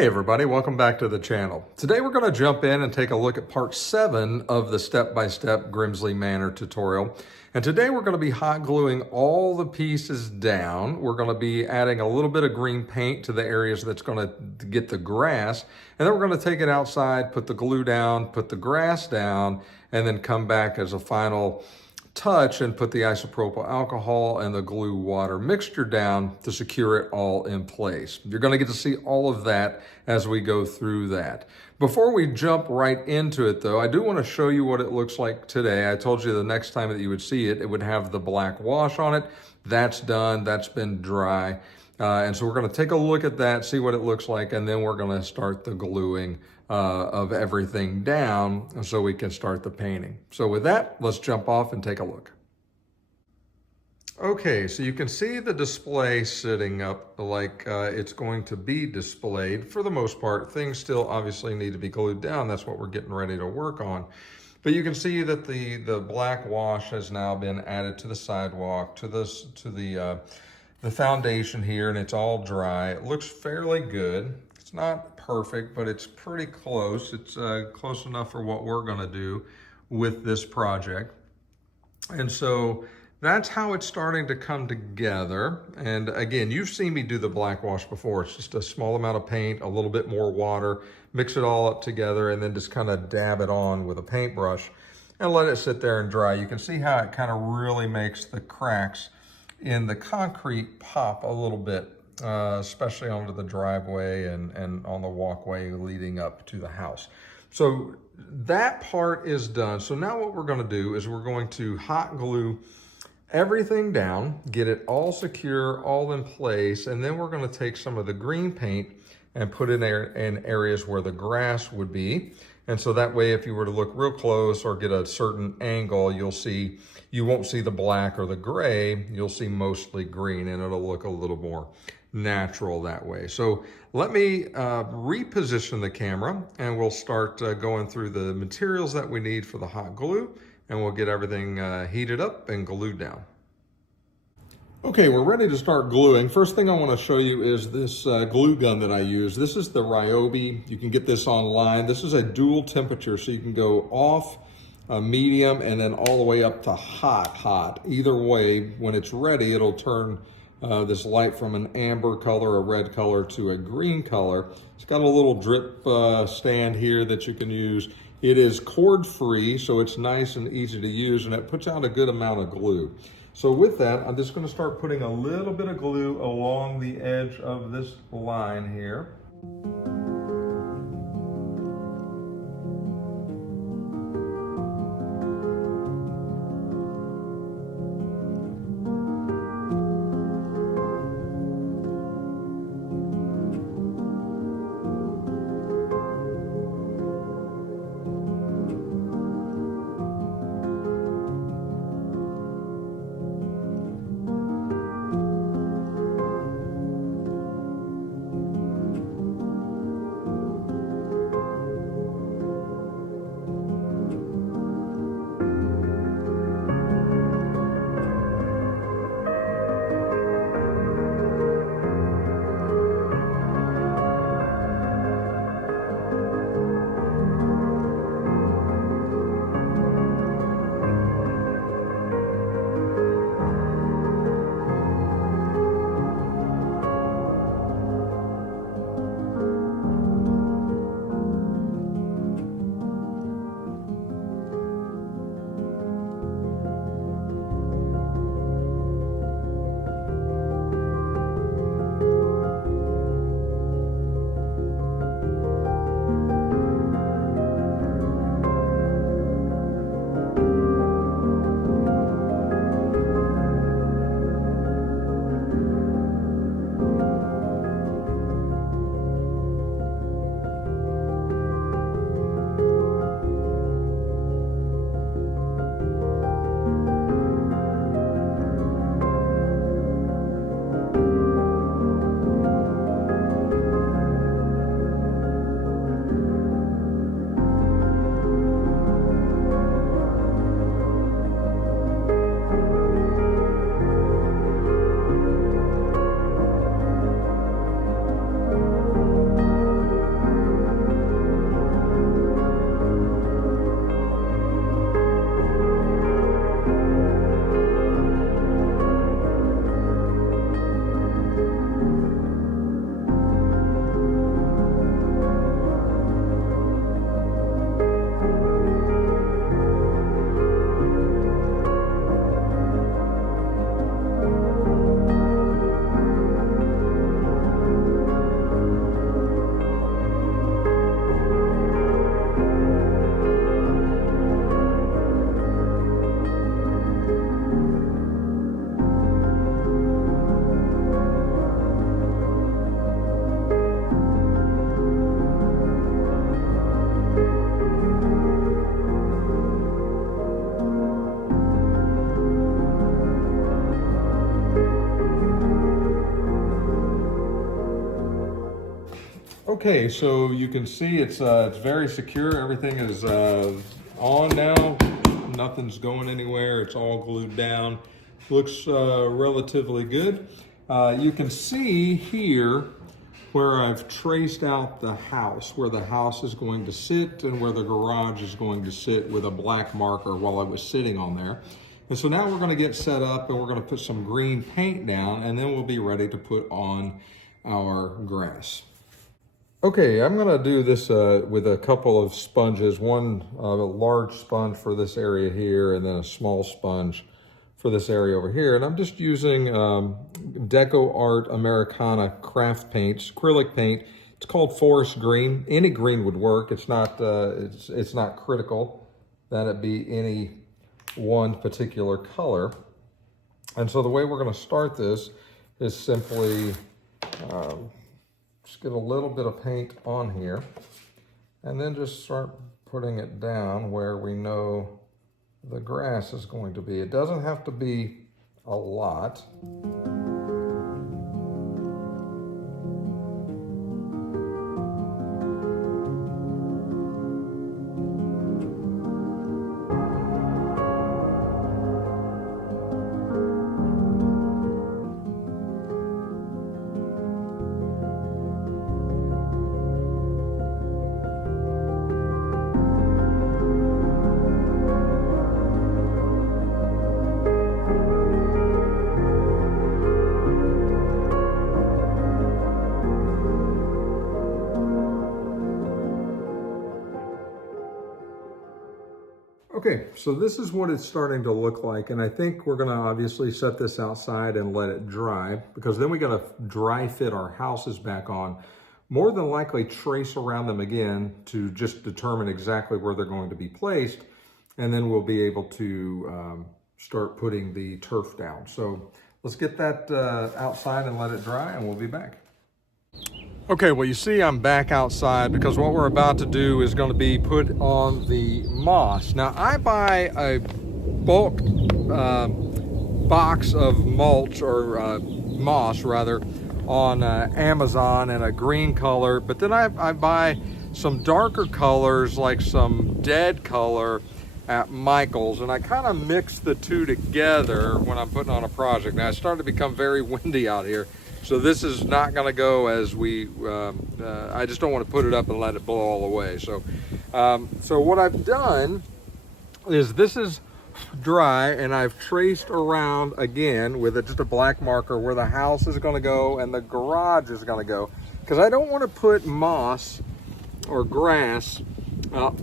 Hey everybody, welcome back to the channel. Today we're going to jump in and take a look at part 7 of the step-by-step Grimsly Manor tutorial. And today we're going to be hot gluing all the pieces down. We're going to be adding a little bit of green paint to the areas that's going to get the grass. And then we're going to take it outside, put the glue down, put the grass down, and then come back as a final touch and put the isopropyl alcohol and the glue water mixture down to secure it all in place. You're going to get to see all of that as we go through that. Before we jump right into it though, I do want to show you what it looks like today. I told you the next time that you would see it, it would have the black wash on it. That's done, that's been dry. And so we're going to take a look at that, see what it looks like, and then we're going to start the gluing of everything down so we can start the painting. So with that, let's jump off and take a look. Okay, so you can see the display sitting up like it's going to be displayed. For the most part, things still obviously need to be glued down. That's what we're getting ready to work on. But you can see that the black wash has now been added to the sidewalk, to the foundation here, and it's all dry. It looks fairly good. It's not perfect, but it's pretty close. It's close enough for what we're gonna do with this project. And so that's how it's starting to come together. And again, you've seen me do the black wash before. It's just a small amount of paint, a little bit more water, mix it all up together, and then just kind of dab it on with a paintbrush and let it sit there and dry. You can see how it kind of really makes the cracks in the concrete pop a little bit, especially onto the driveway and on the walkway leading up to the house. So that part is done. So now what we're going to do is we're going to hot glue everything down, get it all secure, all in place, and then we're going to take some of the green paint and put it in areas where the grass would be. And so that way, if you were to look real close or get a certain angle, you won't see the black or the gray, you'll see mostly green, and it'll look a little more natural that way. So let me reposition the camera and we'll start going through the materials that we need for the hot glue, and we'll get everything heated up and glued down. Okay, we're ready to start gluing. First thing I want to show you is this glue gun that I use. This is the Ryobi. You can get this online. This is a dual temperature, so you can go off, medium, and then all the way up to hot. Either way, when it's ready, it'll turn this light from an amber color, a red color, to a green color. It's got a little drip stand here that you can use. It is cord free, so it's nice and easy to use, and it puts out a good amount of glue. So with that, I'm just going to start putting a little bit of glue along the edge of this line here. Okay, so you can see it's very secure. Everything is on now. Nothing's going anywhere. It's all glued down. Looks relatively good. You can see here where I've traced out the house, where the house is going to sit and where the garage is going to sit with a black marker while I was sitting on there. And so now we're going to get set up and we're going to put some green paint down, and then we'll be ready to put on our grass. Okay, I'm going to do this with a couple of sponges, one a large sponge for this area here and then a small sponge for this area over here. And I'm just using Deco Art Americana craft paints, acrylic paint. It's called forest green. Any green would work. It's not critical that it be any one particular color. And so the way we're going to start this is simply just get a little bit of paint on here and then just start putting it down where we know the grass is going to be. It doesn't have to be a lot. Okay, so this is what it's starting to look like, and I think we're gonna obviously set this outside and let it dry, because then we gotta dry fit our houses back on. More than likely trace around them again to just determine exactly where they're going to be placed, and then we'll be able to start putting the turf down. So let's get that outside and let it dry, and we'll be back. Okay, well, you see I'm back outside because what we're about to do is going to be put on the moss. Now, I buy a bulk box of mulch, or moss rather, on Amazon in a green color, but then I buy some darker colors, like some dead color at Michael's, and I kind of mix the two together when I'm putting on a project. Now, it's starting to become very windy out here, so this is not going to go as we, I just don't want to put it up and let it blow all away. So what I've done is, this is dry, and I've traced around again with just a black marker where the house is going to go and the garage is going to go, because I don't want to put moss or grass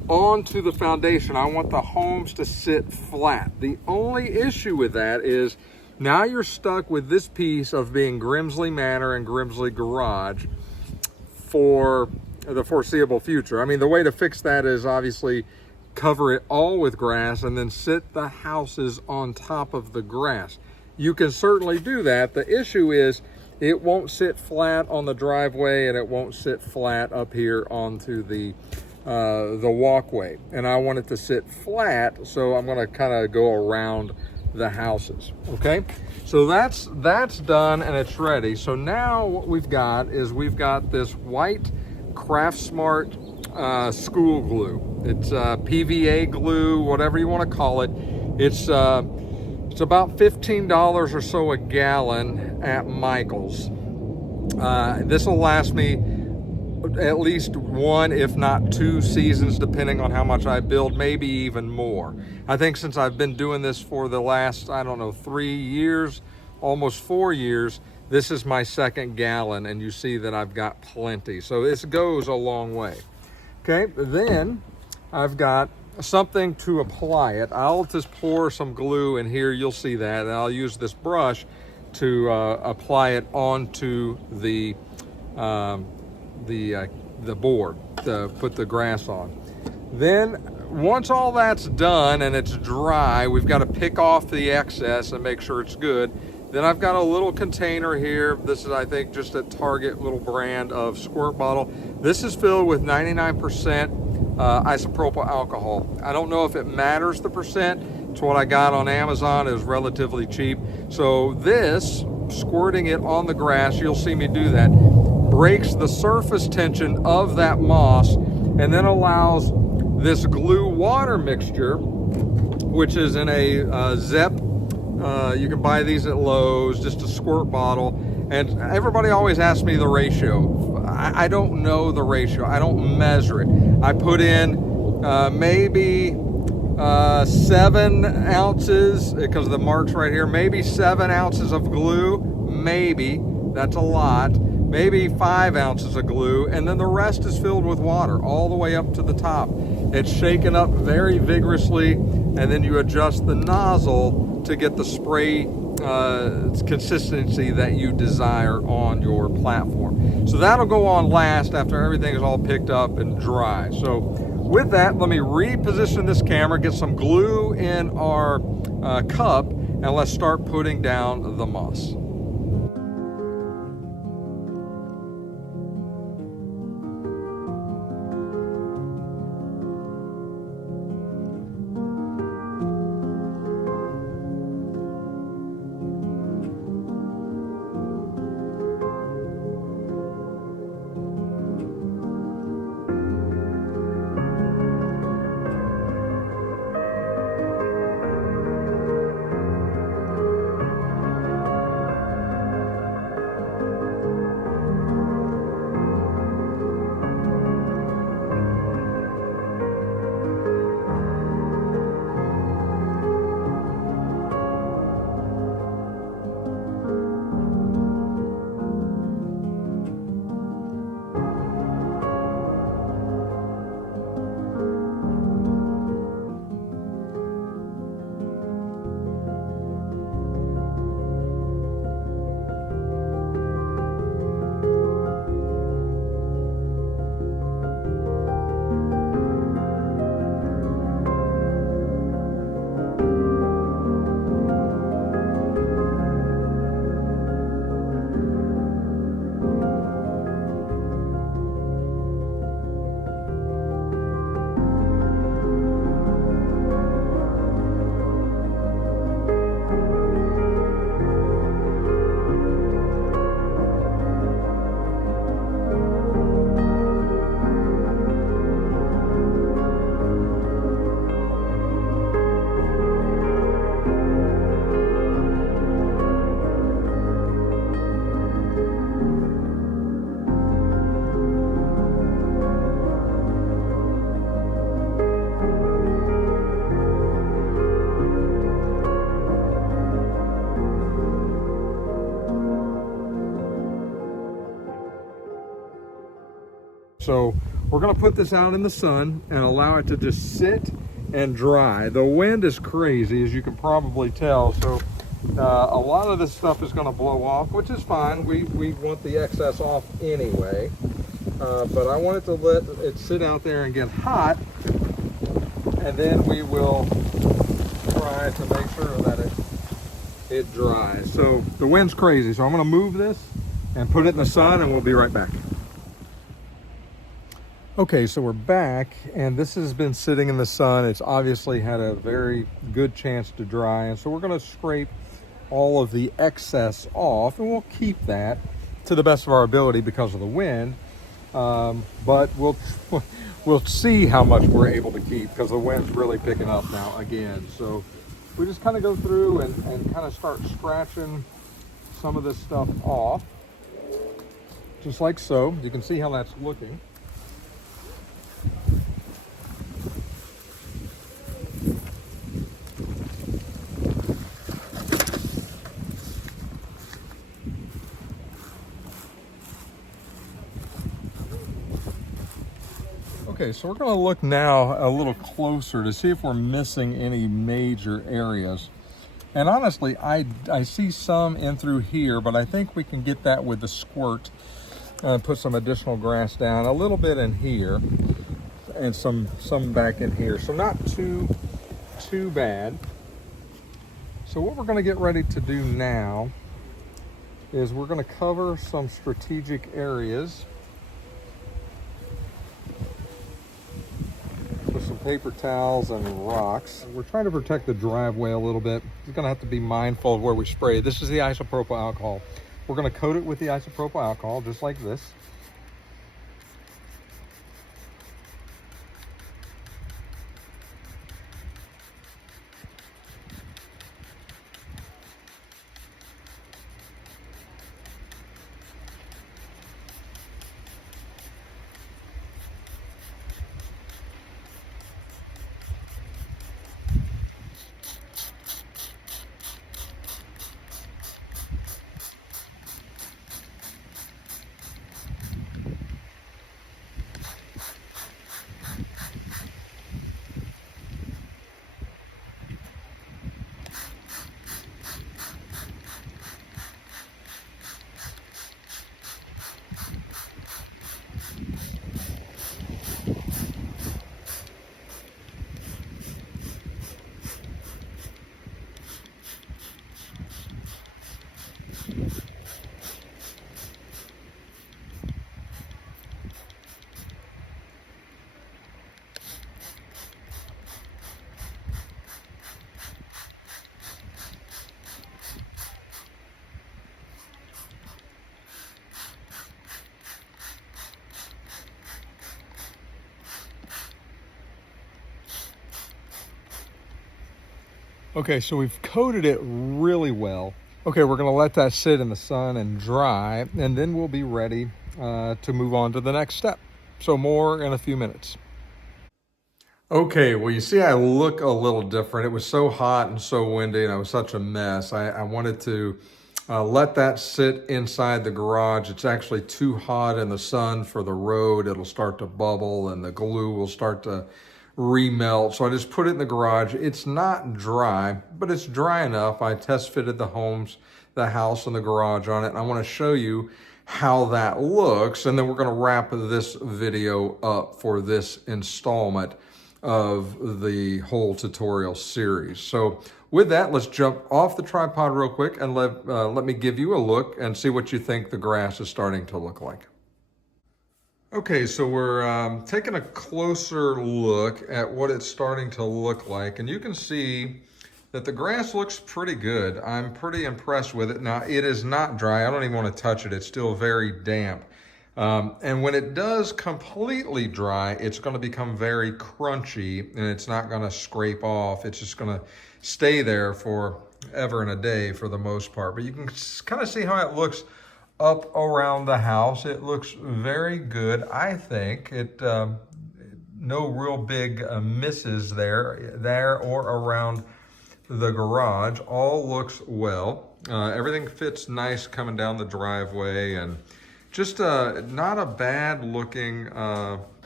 onto the foundation. I want the homes to sit flat. The only issue with that is, now you're stuck with this piece of being Grimsly Manor and Grimsly Garage for the foreseeable future. I mean, the way to fix that is obviously cover it all with grass and then sit the houses on top of the grass. You can certainly do that. The issue is it won't sit flat on the driveway, and it won't sit flat up here onto the walkway. And I want it to sit flat, so I'm going to kind of go around the houses. Okay, so that's done and it's ready. So now what we've got is, we've got this white Craft Smart school glue. It's PVA glue, whatever you want to call it. It's about $15 or so a gallon at Michael's. This will last me at least one, if not 2 seasons, depending on how much I build, maybe even more. I think since I've been doing this for the last, I don't know, 3 years, almost 4 years, this is my 2nd gallon, and you see that I've got plenty. So this goes a long way. Okay, then I've got something to apply it. I'll just pour some glue in here, you'll see that, and I'll use this brush to apply it onto the board to put the grass on. Then once all that's done and it's dry, we've got to pick off the excess and make sure it's good. Then I've got a little container here. This is, I think, just a Target little brand of squirt bottle. This is filled with 99% isopropyl alcohol. I don't know if it matters the percent. It's what I got on Amazon. It was relatively cheap. So this, squirting it on the grass, you'll see me do that. breaks the surface tension of that moss, and then allows this glue water mixture, which is in a Zep. You can buy these at Lowe's, just a squirt bottle. And everybody always asks me the ratio. I don't know the ratio. I don't measure it. I put in maybe 7 ounces, because of the marks right here, maybe 7 ounces of glue, maybe, that's a lot, maybe 5 ounces of glue, and then the rest is filled with water all the way up to the top. It's shaken up very vigorously, and then you adjust the nozzle to get the spray consistency that you desire on your platform. So that'll go on last after everything is all picked up and dry. So with that, let me reposition this camera, get some glue in our cup, and let's start putting down the moss. So we're gonna put this out in the sun and allow it to just sit and dry. The wind is crazy, as you can probably tell, so a lot of this stuff is gonna blow off, which is fine. We want the excess off anyway, but I wanted to let it sit out there and get hot, and then we will try to make sure that it dries. So the wind's crazy, so I'm gonna move this and put it in the sun, and we'll be right back. Okay, so we're back, and this has been sitting in the sun. It's obviously had a very good chance to dry, and so we're gonna scrape all of the excess off, and we'll keep that to the best of our ability because of the wind, but we'll see how much we're able to keep, because the wind's really picking up now again. So we just kind of go through and kind of start scratching some of this stuff off, just like so. You can see how that's looking. Okay, so we're going to look now a little closer to see if we're missing any major areas. And honestly, I see some in through here, but I think we can get that with the squirt. Put some additional grass down, a little bit in here, and some back in here. So not too bad. So what we're going to get ready to do now is we're going to cover some strategic areas with some paper towels and rocks. We're trying to protect the driveway a little bit. We're going to have to be mindful of where we spray. This is the isopropyl alcohol. We're going to coat it with the isopropyl alcohol, just like this. Okay, so we've coated it really well. Okay, we're gonna let that sit in the sun and dry, and then we'll be ready to move on to the next step. So more in a few minutes. Okay, well, you see I look a little different. It was so hot and so windy and I was such a mess. I wanted to let that sit inside the garage. It's actually too hot in the sun for the road. It'll start to bubble and the glue will start to remelt. So I just put it in the garage. It's not dry, but it's dry enough. I test fitted the house and the garage on it. And I want to show you how that looks. And then we're going to wrap this video up for this installment of the whole tutorial series. So with that, let's jump off the tripod real quick and let me give you a look and see what you think the grass is starting to look like. Okay, so we're taking a closer look at what it's starting to look like, and you can see that the grass looks pretty good. I'm pretty impressed with it. Now, it is not dry. I don't even want to touch it. It's still very damp. And when it does completely dry, it's going to become very crunchy and it's not going to scrape off. It's just going to stay there for ever and a day for the most part. But you can kind of see how it looks up around the house. It looks very good, I think. No real big misses there or around the garage. All looks well. Everything fits nice coming down the driveway, and just not a bad looking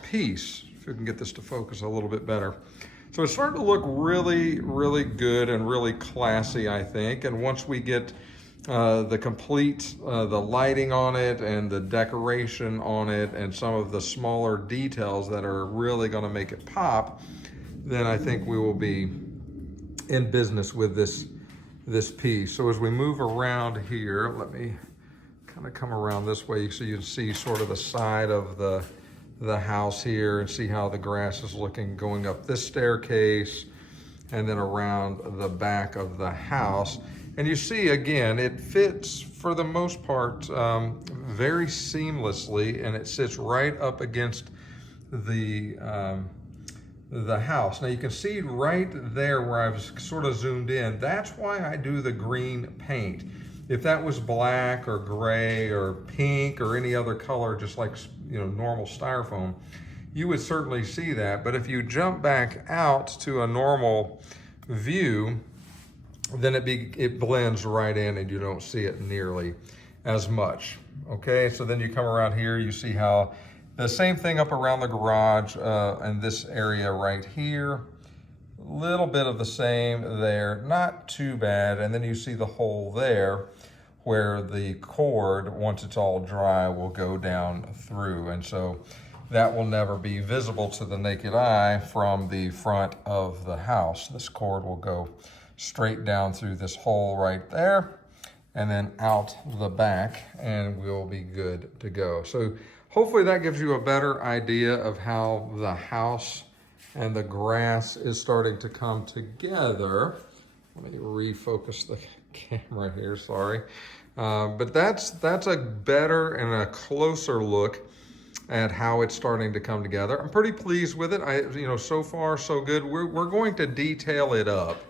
piece. If we can get this to focus a little bit better. So it's starting to look really, really good and really classy, I think. And once we get the complete, the lighting on it and the decoration on it and some of the smaller details that are really going to make it pop, then I think we will be in business with this piece. So as we move around here, let me kind of come around this way so you can see sort of the side of the house here and see how the grass is looking going up this staircase and then around the back of the house. And you see, again, it fits for the most part very seamlessly, and it sits right up against the house. Now you can see right there where I've sort of zoomed in, that's why I do the green paint. If that was black or gray or pink or any other color, just like, you know, normal styrofoam, you would certainly see that. But if you jump back out to a normal view, then it blends right in and you don't see it nearly as much. Okay, so then you come around here, you see how the same thing up around the garage and this area right here. A little bit of the same there, not too bad. And then you see the hole there where the cord, once it's all dry, will go down through. And so that will never be visible to the naked eye from the front of the house. This cord will go straight down through this hole right there and then out the back, and we'll be good to go. So hopefully that gives you a better idea of how the house and the grass is starting to come together. Let me refocus the camera here, sorry. But that's a better and a closer look at how it's starting to come together. I'm pretty pleased with it. So far so good. We're going to detail it up,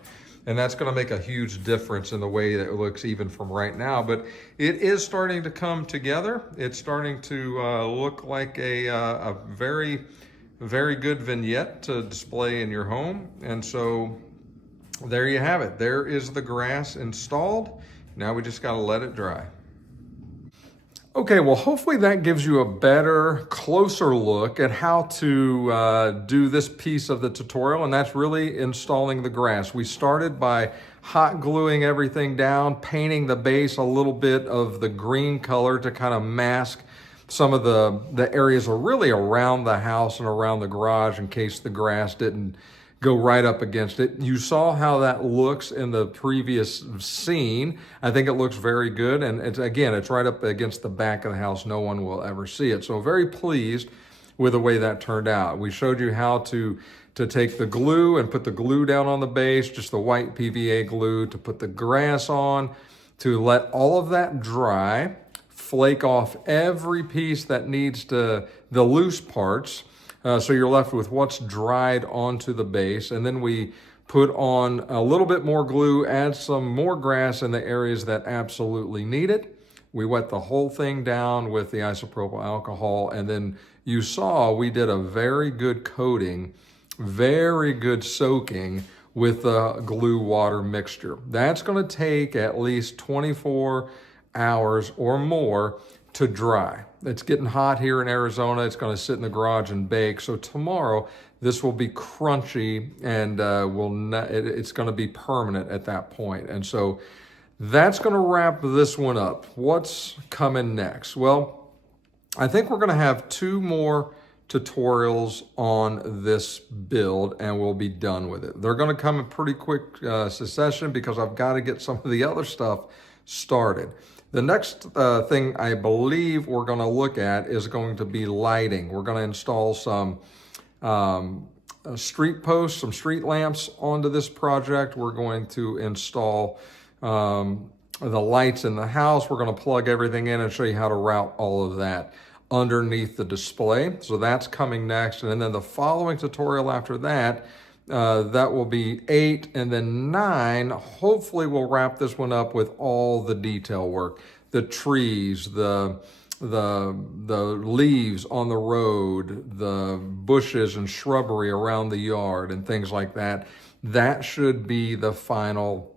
and that's going to make a huge difference in the way that it looks even from right now. But it is starting to come together. It's starting to look like a very, very good vignette to display in your home. And so there you have it. There is the grass installed. Now we just got to let it dry. Okay, well, hopefully that gives you a better, closer look at how to do this piece of the tutorial, and that's really installing the grass. We started by hot gluing everything down, painting the base a little bit of the green color to kind of mask some of the areas are really around the house and around the garage in case the grass didn't go right up against it. You saw how that looks in the previous scene. I think it looks very good. And it's right up against the back of the house. No one will ever see it. So very pleased with the way that turned out. We showed you how to take the glue and put the glue down on the base, just the white PVA glue, to put the grass on, to let all of that dry, flake off every piece that needs the loose parts, so you're left with what's dried onto the base. And then we put on a little bit more glue, add some more grass in the areas that absolutely need it. We wet the whole thing down with the isopropyl alcohol, and then you saw we did a very good coating, very good soaking with the glue water mixture. That's going to take at least 24 hours or more to dry. It's getting hot here in Arizona. It's going to sit in the garage and bake. So tomorrow, this will be crunchy, and it's going to be permanent at that point. And so that's going to wrap this one up. What's coming next? Well, I think we're going to have 2 more tutorials on this build, and we'll be done with it. They're going to come in pretty quick succession because I've got to get some of the other stuff started. The next thing I believe we're going to look at is going to be lighting. We're going to install some street posts, some street lamps onto this project. We're going to install the lights in the house. We're going to plug everything in and show you how to route all of that underneath the display. So that's coming next. And then the following tutorial after that, that will be 8, and then 9. Hopefully we'll wrap this one up with all the detail work, the trees, the leaves on the road, the bushes and shrubbery around the yard and things like that. That should be the final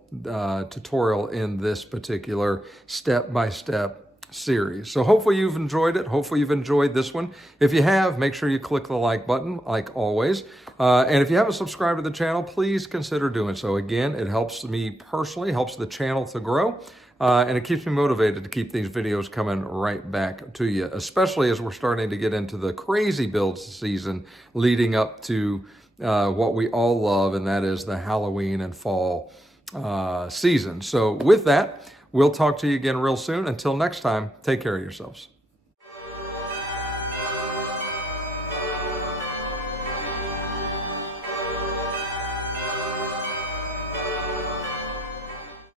tutorial in this particular step-by-step series. So hopefully you've enjoyed it. Hopefully you've enjoyed this one. If you have, make sure you click the like button, like always. And if you haven't subscribed to the channel, please consider doing so. Again, it helps me personally, helps the channel to grow, and it keeps me motivated to keep these videos coming right back to you, especially as we're starting to get into the crazy build season leading up to what we all love, and that is the Halloween and fall season. So with that, we'll talk to you again real soon. Until next time, take care of yourselves.